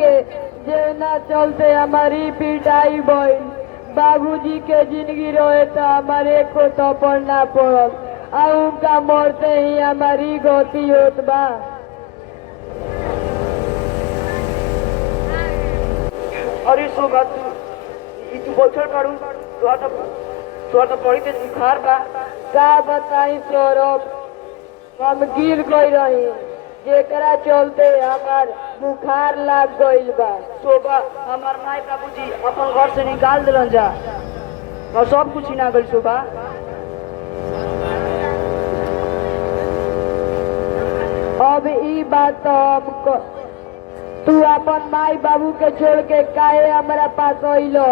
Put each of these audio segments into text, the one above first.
के जेना चलते हमारी पिटाई भइल। बाबूजी के जिंदगी रहे तो हमारे को तो पढ़ना पड़ल, और उनका मरते ही हमारी गति होत बा। अरे शोभा तू बैठल करू, तोहर तो बड़ी तेज बुखार बा। का बताई सौरभ, हम गिर गई रही, जेकरा चलते हमार बुखार लाग गइल बा। शोभा हमार माई बाबूजी अपन घर से निकाल दिलन जा और सब कुछ हिना गइल। शोभा अब ई बात तो हम तू अपन माई बाबू के छोड़ के काहे हमारा पास अइलो?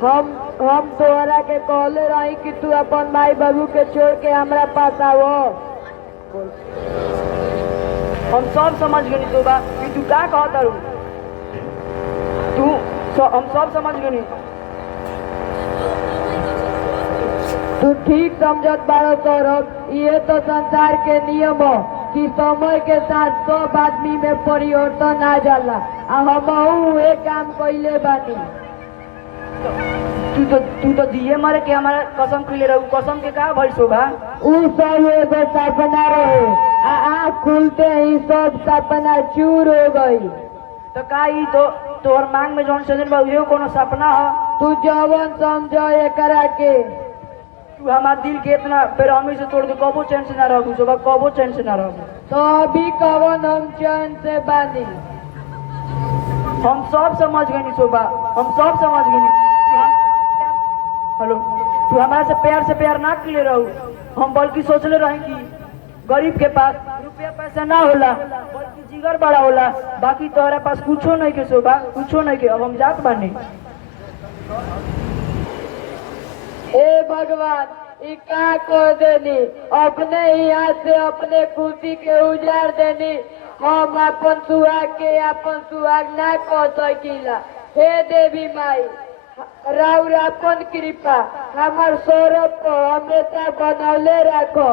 हम तोहरा के कहले रही कि तू अपन माई बाबू के छोड़ के हमारा पास आवो। हम सब समझ गनी शोभा कि तू का कहत तारू। हम सब समझ गनी। तू ठीक समझत बारो सौरभ, ये तो संसार के नियम हो कि समय के साथ सब आदमी में परिवर्तन आ जाला। हमहू ये काम कइले बानी। तू तो दिए मरे के हमारा कसम खिले रहू। कसम के का भइल शोभा? उ सब एगो सपना रहे, आँख खुलते ही सब सपना चूर हो गई। तो का ई तो तोहर मांग में जौन सजन बा उहे कोनो सपना ह? तू जवन समझो एकरा के। तू हमार दिल के इतना बेरहमी से तोड़ दे, कबो चैन से ना रहू शोभा, कबो चैन से ना रहू। तो अभी कवन हम चैन से बानी। हम सब समझ गए शोभा, हम सब समझ गए। हेलो, तू हमारे से प्यार ना किले रहू। हम बल्कि सोचले रहे कि गरीब के पास रुपया पैसा ना होला, बल्कि जिगर बड़ा होला। बाकी तोहरा पास कुछो नहीं के शोभा, कुछो नहीं के। अब हम जात बानी। हे भगवान, ई का कर देनी? अपने ही हाथ से अपने खुशी के उजाड़ देनी। हम अपन सुहाग ना कह सकीला। हे देवी माई, राउर अपन कृपा हमार सौरभ को हमेशा बनौले रखो।